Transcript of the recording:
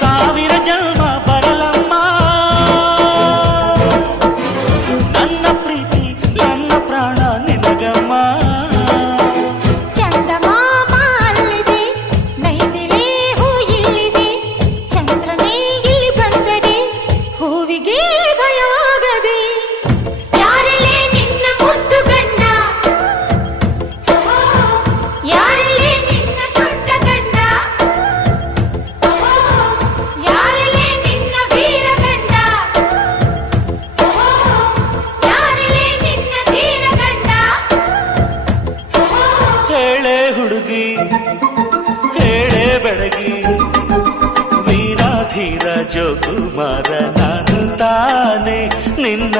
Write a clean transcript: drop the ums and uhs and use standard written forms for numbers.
ಸಾವಿರ ಜನ್ಮ ಬರಲಮ್ಮ ನನ್ನ ಪ್ರೀತಿ ನನ್ನ ಪ್ರಾಣ ನಿನಗಮ್ಮ. ಚಂದಮಾಮ ಅಲ್ಲಿದೆ, ನೈದಿಲೆ ಹೂ ಇಲ್ಲಿದೆ, ಚಂದ್ರನೇ ಇಲ್ಲಿ ಬಂದರೆ ಹೂವಿಗೆ ಭಯವಾಗದೆ. ಯಾರಲ್ಲೇ ನಿನ್ನ ಮುದ್ದು ಗಂಡ, ಯಾರಲ್ಲೇ ನಿನ್ನ ದೊಡ್ಡ ಗಂಡ, ಯಾರಲ್ಲೇ ನಿನ್ನ ವೀರ ಗಂಡ, ಯಾರಲ್ಲೇ ನಿನ್ನ ಧೀರ ಗಂಡ. ಹೇಳೆ ಹುಡುಗಿ ಹೇಳೆ ಬೆಳಗಿ, ವೀರ ಧೀರ ಜೋಕುಮಾರ ನಾನು ತಾನೆ ನಿನ್ನ